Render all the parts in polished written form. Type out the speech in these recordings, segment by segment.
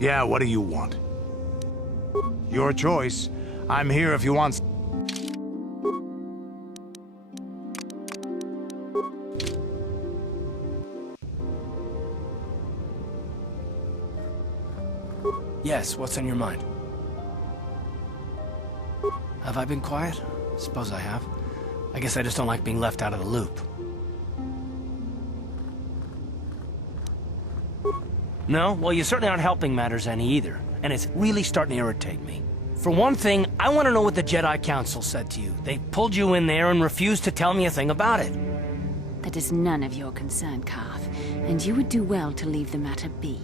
Yeah, what do you want? Your choice. I'm here if you want... Yes, what's on your mind? Have I been quiet? Suppose I have. I guess I just don't like being left out of the loop. No? Well, you certainly aren't helping matters any either. And it's really starting to irritate me. For one thing, I want to know what the Jedi Council said to you. They pulled you in there and refused to tell me a thing about it. That is none of your concern, Carth, and you would do well to leave the matter be.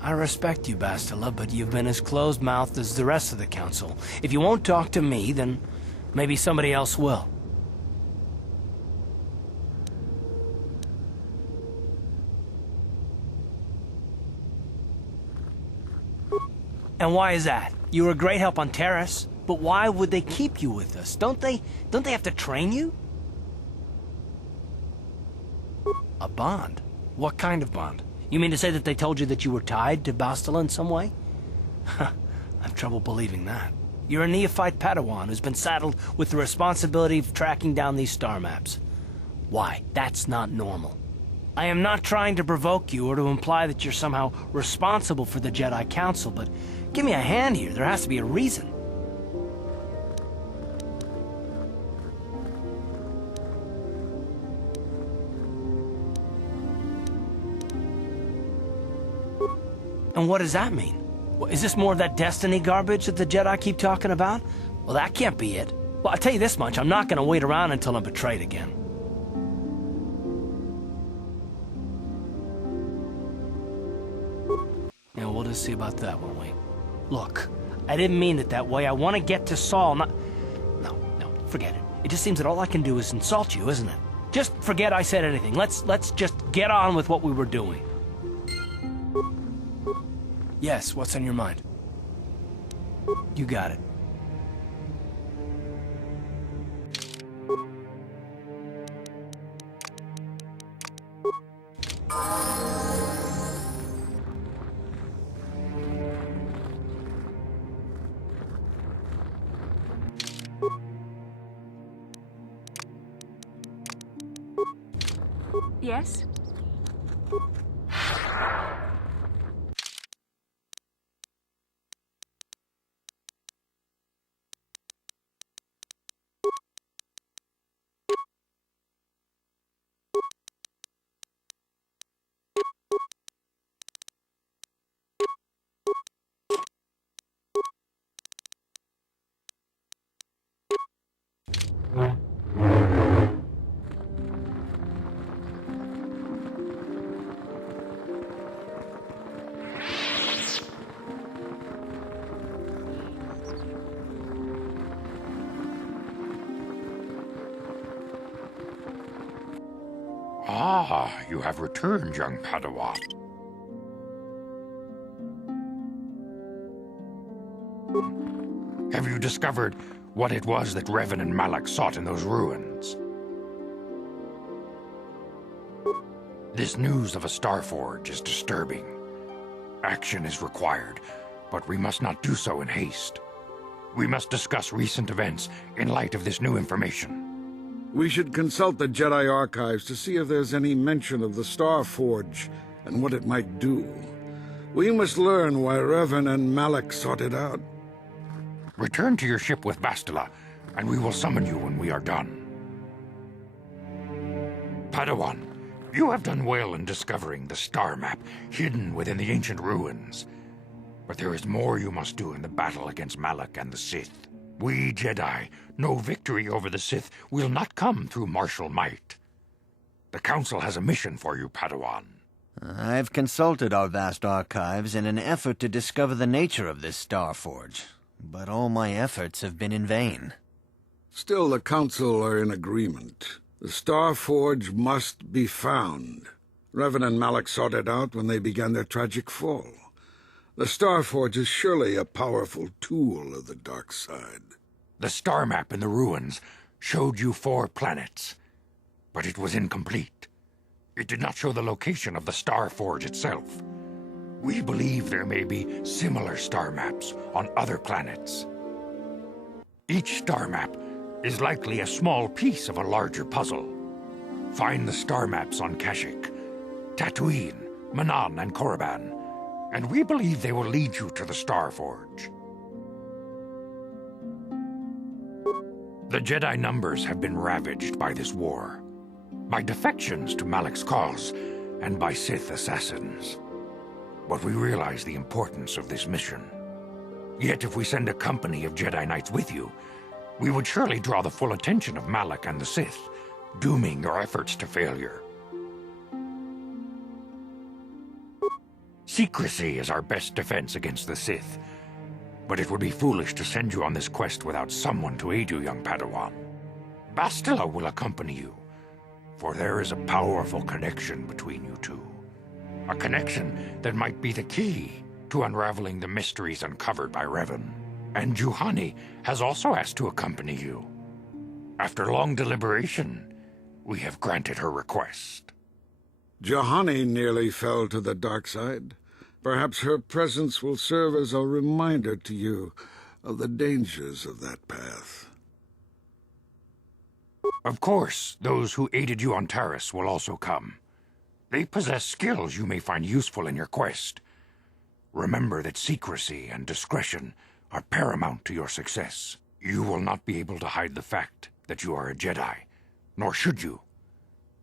I respect you, Bastila, but you've been as closed-mouthed as the rest of the Council. If you won't talk to me, then maybe somebody else will. And why is that? You were a great help on Terrace, but why would they keep you with us? Don't they have to train you? A bond? What kind of bond? You mean to say that they told you that you were tied to Bastila in some way? I have trouble believing that. You're a neophyte Padawan who's been saddled with the responsibility of tracking down these star maps. Why? That's not normal. I am not trying to provoke you or to imply that you're somehow responsible for the Jedi Council, but give me a hand here. There has to be a reason. And what does that mean? Is this more of that destiny garbage that the Jedi keep talking about? Well, that can't be it. Well, I'll tell you this much, I'm not going to wait around until I'm betrayed again. Yeah, we'll just see about that, won't we? Look, I didn't mean it that way. I want to get to Saul, not... No, forget it. It just seems that all I can do is insult you, isn't it? Just forget I said anything. Let's just get on with what we were doing. Yes, what's on your mind? You got it. Yes? Ah, you have returned, young Padawan. Have you discovered what it was that Revan and Malak sought in those ruins? This news of a Star Forge is disturbing. Action is required, but we must not do so in haste. We must discuss recent events in light of this new information. We should consult the Jedi archives to see if there's any mention of the Star Forge and what it might do. We must learn why Revan and Malak sought it out. Return to your ship with Bastila, and we will summon you when we are done. Padawan, you have done well in discovering the star map hidden within the ancient ruins. But there is more you must do in the battle against Malak and the Sith. We Jedi know victory over the Sith will not come through martial might. The Council has a mission for you, Padawan. I've consulted our vast archives in an effort to discover the nature of this Star Forge, but all my efforts have been in vain. Still, the Council are in agreement. The Star Forge must be found. Revan and Malak sought it out when they began their tragic fall. The Star Forge is surely a powerful tool of the dark side. The star map in the ruins showed you 4 planets, but it was incomplete. It did not show the location of the Star Forge itself. We believe there may be similar star maps on other planets. Each star map is likely a small piece of a larger puzzle. Find the star maps on Kashyyyk, Dantooine, Manaan, and Korriban, and we believe they will lead you to the Star Forge. The Jedi numbers have been ravaged by this war, by defections to Malak's cause, and by Sith assassins. But we realize the importance of this mission. Yet if we send a company of Jedi Knights with you, we would surely draw the full attention of Malak and the Sith, dooming your efforts to failure. Secrecy is our best defense against the Sith, but it would be foolish to send you on this quest without someone to aid you, young Padawan. Bastila will accompany you, for there is a powerful connection between you two. A connection that might be the key to unraveling the mysteries uncovered by Revan. And Juhani has also asked to accompany you. After long deliberation, we have granted her request. Juhani nearly fell to the dark side. Perhaps her presence will serve as a reminder to you of the dangers of that path. Of course, those who aided you on Taris will also come. They possess skills you may find useful in your quest. Remember that secrecy and discretion are paramount to your success. You will not be able to hide the fact that you are a Jedi, nor should you.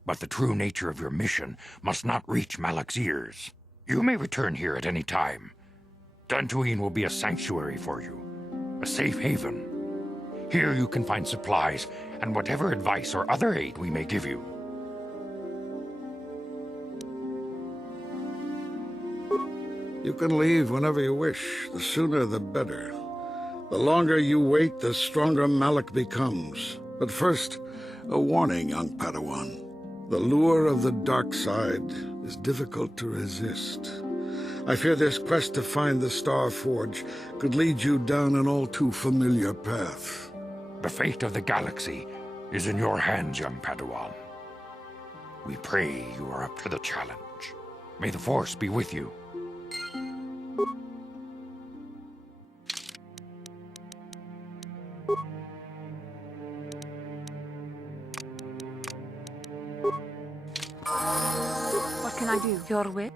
But the true nature of your mission must not reach Malak's ears. You may return here at any time. Dantooine will be a sanctuary for you, a safe haven. Here you can find supplies and whatever advice or other aid we may give you. You can leave whenever you wish. The sooner the better. The longer you wait, the stronger Malak becomes. But first, a warning, young Padawan. The lure of the dark side is difficult to resist. I fear this quest to find the Star Forge could lead you down an all too familiar path. The fate of the galaxy is in your hands, young Padawan. We pray you are up to the challenge. May the Force be with you. What can I do? Your way?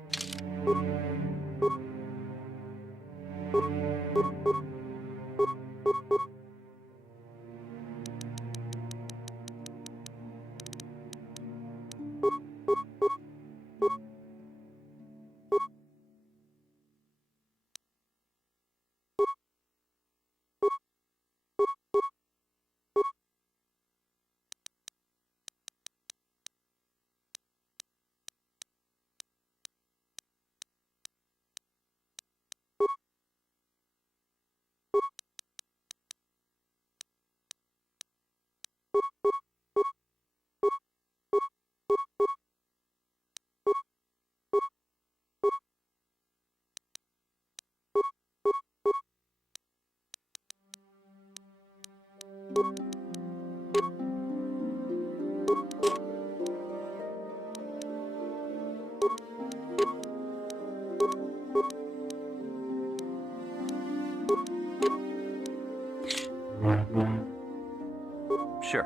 Sure.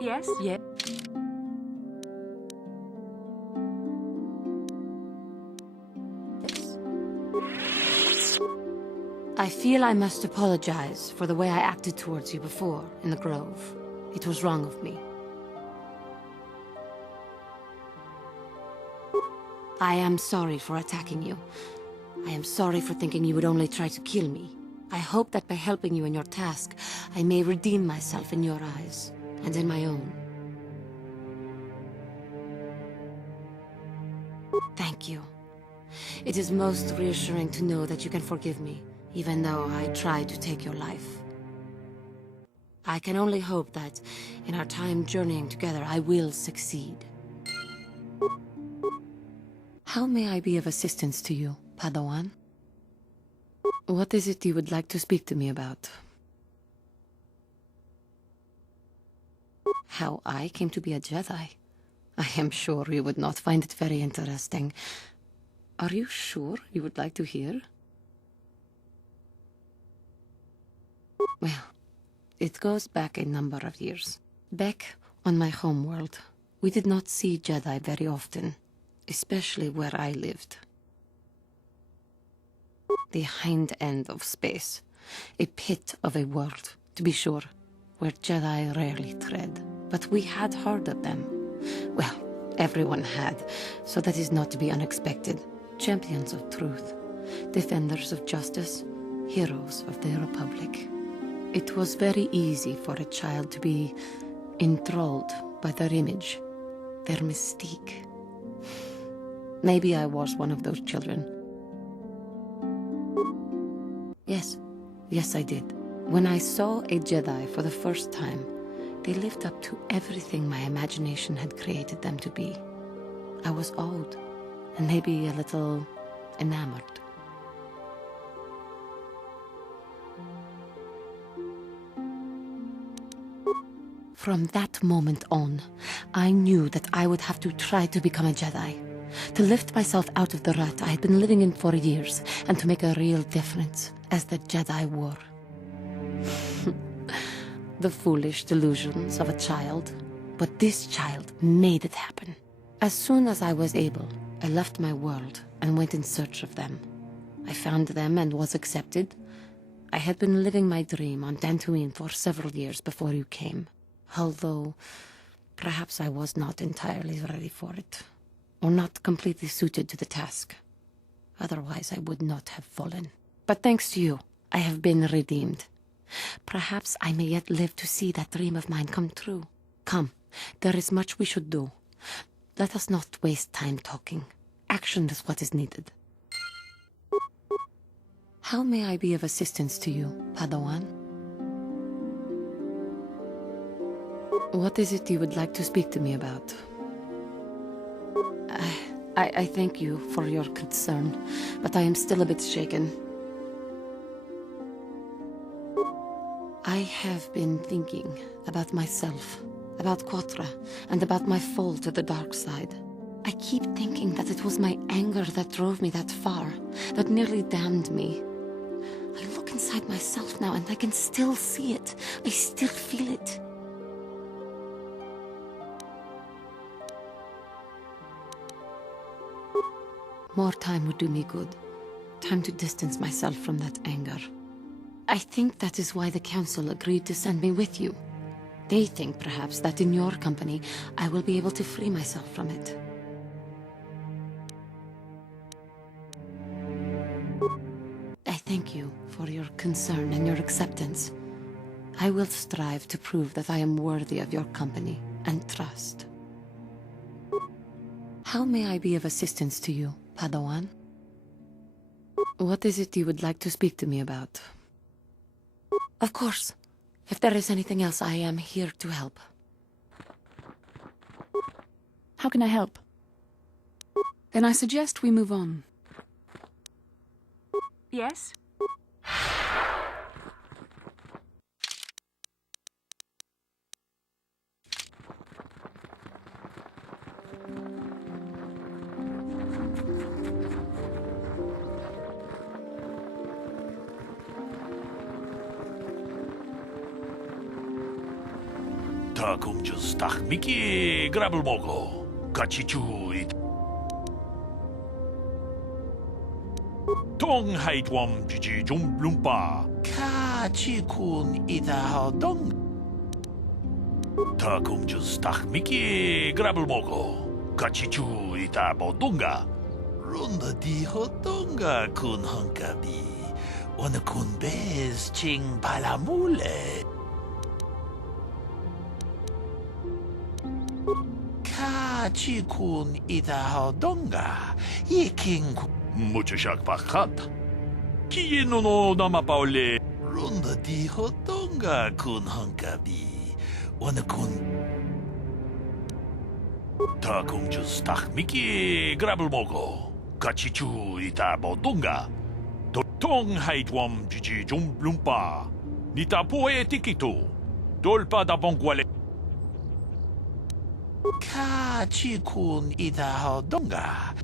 Yes? Yes. I feel I must apologize for the way I acted towards you before, in the Grove. It was wrong of me. I am sorry for attacking you. I am sorry for thinking you would only try to kill me. I hope that by helping you in your task, I may redeem myself in your eyes, and in my own. Thank you. It is most reassuring to know that you can forgive me, even though I tried to take your life. I can only hope that, in our time journeying together, I will succeed. How may I be of assistance to you, Padawan? What is it you would like to speak to me about? How I came to be a Jedi? I am sure you would not find it very interesting. Are you sure you would like to hear? Well, it goes back a number of years. Back on my homeworld, we did not see Jedi very often, especially where I lived. The hind end of space. A pit of a world, to be sure, where Jedi rarely tread. But we had heard of them. Well, everyone had, so that is not to be unexpected. Champions of truth, defenders of justice, heroes of the Republic. It was very easy for a child to be enthralled by their image, their mystique. Maybe I was one of those children. Yes, I did. When I saw a Jedi for the first time, they lived up to everything my imagination had created them to be. I was awed, and maybe a little enamored. From that moment on, I knew that I would have to try to become a Jedi. To lift myself out of the rut I had been living in for years, and to make a real difference as the Jedi were. The foolish delusions of a child, but this child made it happen. As soon as I was able, I left my world and went in search of them. I found them and was accepted. I had been living my dream on Dantooine for several years before you came, although perhaps I was not entirely ready for it, or not completely suited to the task. Otherwise, I would not have fallen. But thanks to you, I have been redeemed. Perhaps I may yet live to see that dream of mine come true. Come, there is much we should do. Let us not waste time talking. Action is what is needed. How may I be of assistance to you, Padawan? What is it you would like to speak to me about? I thank you for your concern, but I am still a bit shaken. I have been thinking about myself, about Quatra, and about my fall to the dark side. I keep thinking that it was my anger that drove me that far, that nearly damned me. I look inside myself now and I can still see it. I still feel it. More time would do me good. Time to distance myself from that anger. I think that is why the Council agreed to send me with you. They think, perhaps, that in your company, I will be able to free myself from it. I thank you for your concern and your acceptance. I will strive to prove that I am worthy of your company and trust. How may I be of assistance to you, Padawan? What is it you would like to speak to me about? Of course. If there is anything else, I am here to help. How can I help? Then I suggest we move on. Yes? 다 공주스 딱 미끼 그랍을 먹어 같이 주이 동하이트웜 지지 좀 룸바 같이 군 이다하동 다 공주스 딱 미끼 그랍을 먹어 같이 주이다 보동가 론다 디호동가 군 헝가비 오늘 군 베스 칭 발라몰레 같이 군 이다하동가 이킹 무주샥 바칸다 기노노 나마파올레 론다 디호동가 군 헝가비 오늘 다 공주스 딱 미끼 그랍을 먹어 같이 주이다 보동가 동하이트웜 지지 좀 룸바 니타 포에 티키토 돌파다 봉구알레 Ka chikun ita hodonga.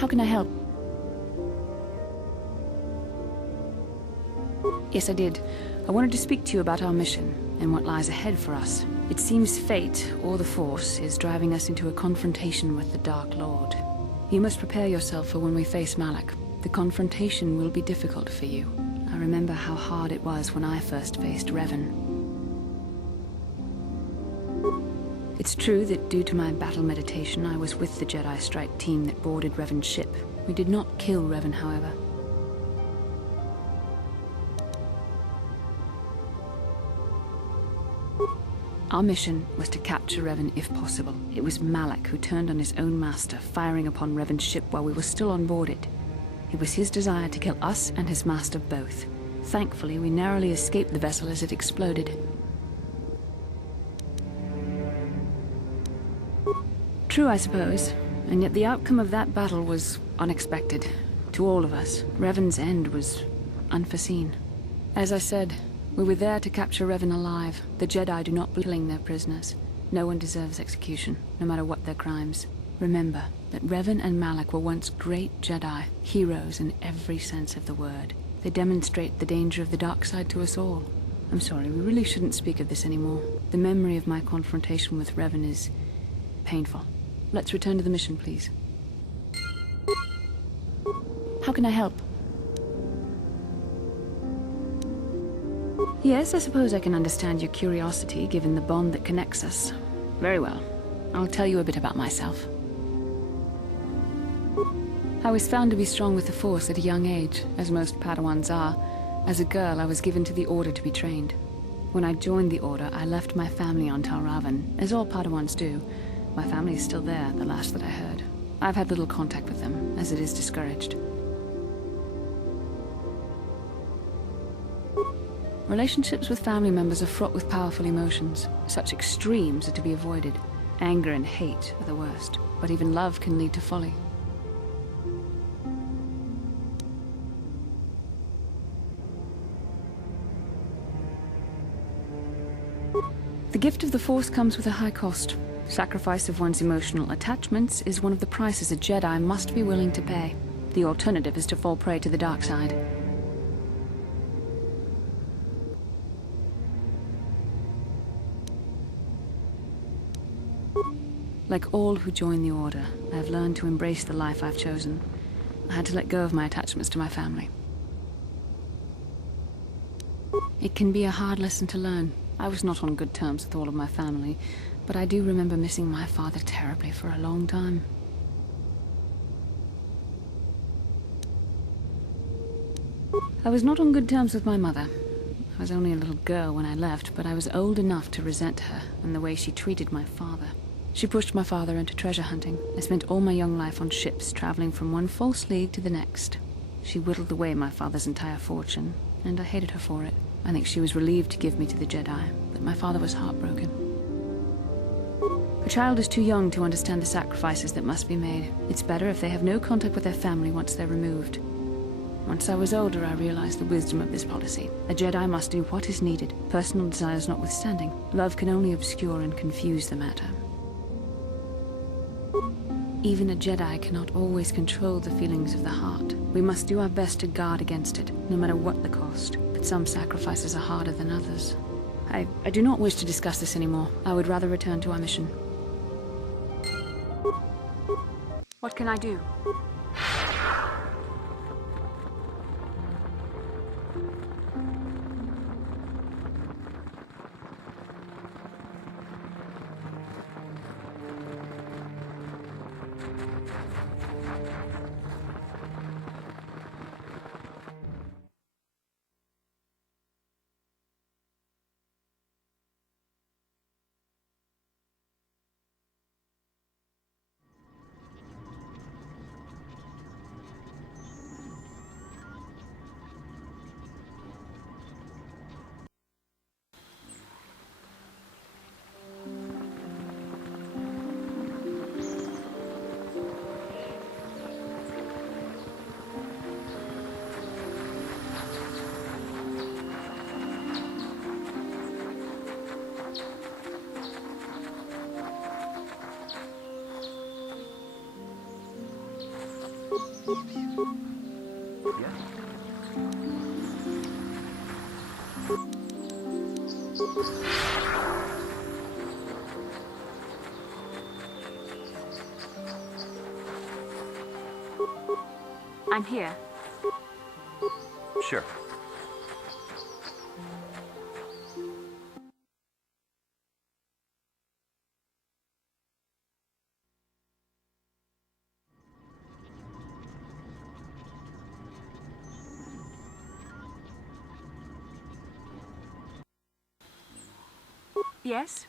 How can I help? Yes, I did. I wanted to speak to you about our mission and what lies ahead for us. It seems fate, or the Force, is driving us into a confrontation with the Dark Lord. You must prepare yourself for when we face Malak. The confrontation will be difficult for you. I remember how hard it was when I first faced Revan. It's true that due to my battle meditation, I was with the Jedi strike team that boarded Revan's ship. We did not kill Revan, however. Our mission was to capture Revan if possible. It was Malak who turned on his own master, firing upon Revan's ship while we were still on board it. It was his desire to kill us and his master both. Thankfully, we narrowly escaped the vessel as it exploded. True, I suppose, and yet the outcome of that battle was unexpected. To all of us, Revan's end was unforeseen. As I said, we were there to capture Revan alive. The Jedi do not killing their prisoners. No one deserves execution, no matter what their crimes. Remember that Revan and Malak were once great Jedi, heroes in every sense of the word. They demonstrate the danger of the dark side to us all. I'm sorry, we really shouldn't speak of this anymore. The memory of my confrontation with Revan is painful. Let's return to the mission, please. How can I help? Yes, I suppose I can understand your curiosity, given the bond that connects us. Very well. I'll tell you a bit about myself. I was found to be strong with the Force at a young age, as most Padawans are. As a girl, I was given to the Order to be trained. When I joined the Order, I left my family on Tal Ravan, as all Padawans do. My family is still there, the last that I heard. I've had little contact with them, as it is discouraged. Relationships with family members are fraught with powerful emotions. Such extremes are to be avoided. Anger and hate are the worst, but even love can lead to folly. The gift of the Force comes with a high cost. Sacrifice of one's emotional attachments is one of the prices a Jedi must be willing to pay. The alternative is to fall prey to the dark side. Like all who join the Order, I have learned to embrace the life I've chosen. I had to let go of my attachments to my family. It can be a hard lesson to learn. I was not on good terms with all of my family, but I do remember missing my father terribly for a long time. I was not on good terms with my mother. I was only a little girl when I left, but I was old enough to resent her and the way she treated my father. She pushed my father into treasure hunting. I spent all my young life on ships, traveling from one false league to the next. She whittled away my father's entire fortune, and I hated her for it. I think she was relieved to give me to the Jedi, but my father was heartbroken. A child is too young to understand the sacrifices that must be made. It's better if they have no contact with their family once they're removed. Once I was older, I realized the wisdom of this policy. A Jedi must do what is needed, personal desires notwithstanding. Love can only obscure and confuse the matter. Even a Jedi cannot always control the feelings of the heart. We must do our best to guard against it, no matter what the cost. But some sacrifices are harder than others. I do not wish to discuss this anymore. I would rather return to our mission. What can I do? I'm here. Sure. Yes?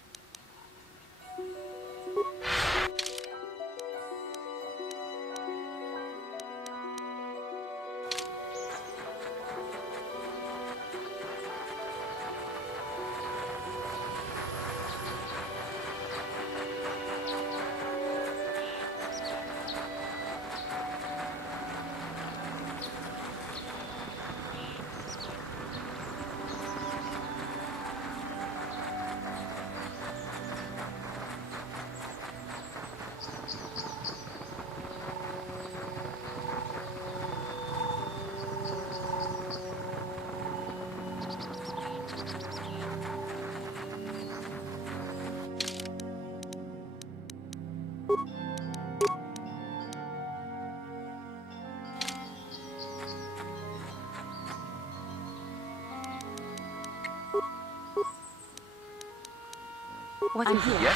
What I'm here. Yes?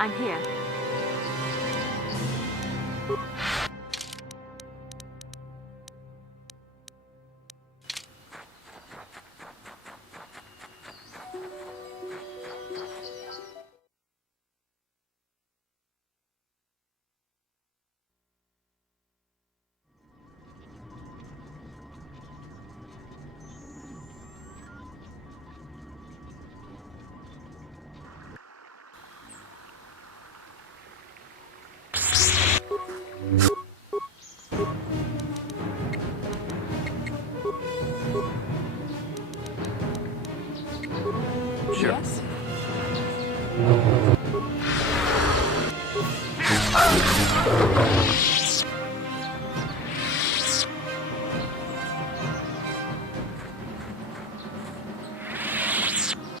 I'm here. Sure. Yes?